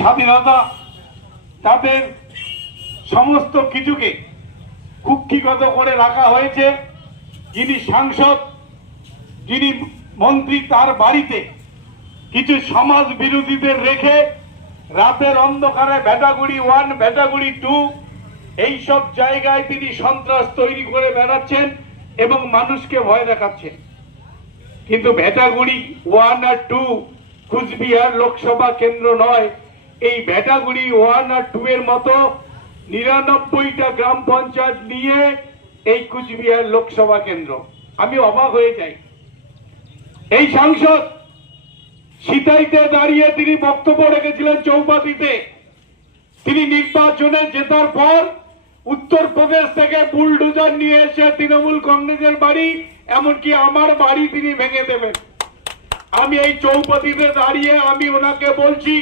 স্বাধীনতা তাদের সমস্ত কিছুকে কুক্ষিগত করে রাখা হয়েছে। যিনি সাংসদ, যিনি মন্ত্রী, তার বাড়িতে কিছু সমাজ বিরোধীদের রেখে রাতের অন্ধকারে ভেটাগুড়ি 1, ভেটাগুড়ি 2 এইসব জায়গায় তিনি সন্ত্রাস তৈরি করে বেড়াচ্ছেন এবং মানুষকে ভয় দেখাচ্ছেন। কিন্তু ভেটাগুড়ি 1 আর 2 কুচবিহার লোকসভা কেন্দ্র নয়। এই ভেটাগুড়ি 1 আর 2 এর মতো 99টা গ্রাম পঞ্চায়েত নিয়ে এই কুচবিহার লোকসভা কেন্দ্র। আমি অবাক হয়ে যাই। এই সাংসদ সিতাইতে দাঁড়িয়ে তিনি বক্তব্য রেখেছিলেন চৌপাতিতে। তিনি নির্বাচনে জেতার পর উত্তরপ্রদেশ থেকে বুলডোজার নিয়ে এসে তৃণমূল কংগ্রেসের বাড়ি, এমনকি আমার বাড়ি তিনি ভেঙে দেবেন। আমি এই চৌপাতিতে দাঁড়িয়ে আমি ওনাকে বলছি,